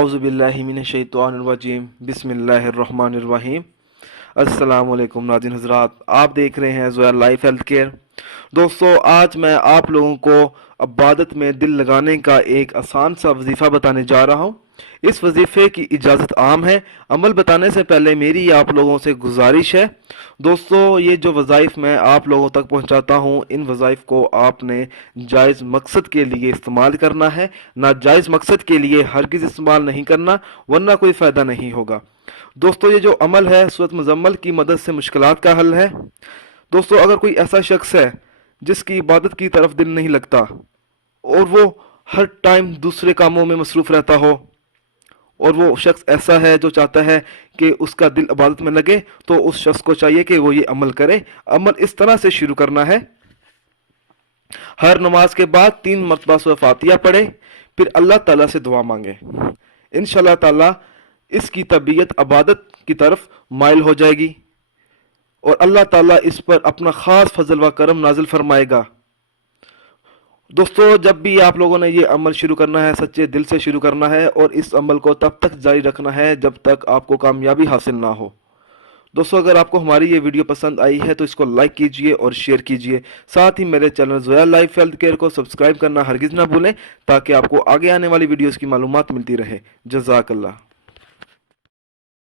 اعوذ باللہ من الشیطان الرجیم بسم اللہ الرحمن الرحیم۔ السلام علیکم ناظرین حضرات، آپ دیکھ رہے ہیں زویا لائف ہیلتھ کیئر۔ دوستو، آج میں آپ لوگوں کو عبادت میں دل لگانے کا ایک آسان سا وظیفہ بتانے جا رہا ہوں۔ اس وظیفے کی اجازت عام ہے، عمل بتانے سے پہلے میری آپ لوگوں سے گزارش ہے۔ دوستو، یہ جو وظائف میں آپ لوگوں تک پہنچاتا ہوں، ان وظائف کو آپ نے جائز مقصد کے لیے استعمال کرنا ہے، ناجائز مقصد کے لیے ہرگز استعمال نہیں کرنا، ورنہ کوئی فائدہ نہیں ہوگا۔ دوستو، یہ جو عمل ہے سورۃ مزمل کی مدد سے مشکلات کا حل ہے۔ دوستو، اگر کوئی ایسا شخص ہے جس کی عبادت کی طرف دل نہیں لگتا اور وہ ہر ٹائم دوسرے کاموں میں مصروف رہتا ہو، اور وہ شخص ایسا ہے جو چاہتا ہے کہ اس کا دل عبادت میں لگے، تو اس شخص کو چاہیے کہ وہ یہ عمل کرے۔ عمل اس طرح سے شروع کرنا ہے: ہر نماز کے بعد 3 مرتبہ سورہ فاتحہ پڑھے، پھر اللہ تعالیٰ سے دعا مانگے۔ انشاءاللہ تعالیٰ اس کی طبیعت عبادت کی طرف مائل ہو جائے گی اور اللہ تعالیٰ اس پر اپنا خاص فضل و کرم نازل فرمائے گا۔ دوستو، جب بھی آپ لوگوں نے یہ عمل شروع کرنا ہے، سچے دل سے شروع کرنا ہے، اور اس عمل کو تب تک جاری رکھنا ہے جب تک آپ کو کامیابی حاصل نہ ہو۔ دوستو، اگر آپ کو ہماری یہ ویڈیو پسند آئی ہے تو اس کو لائک کیجئے اور شیئر کیجئے۔ ساتھ ہی میرے channel Zoya life health care کو سبسکرائب کرنا ہرگز نہ بھولیں، تاکہ آپ کو آگے آنے والی ویڈیوز کی معلومات ملتی رہے۔ جزاک اللہ۔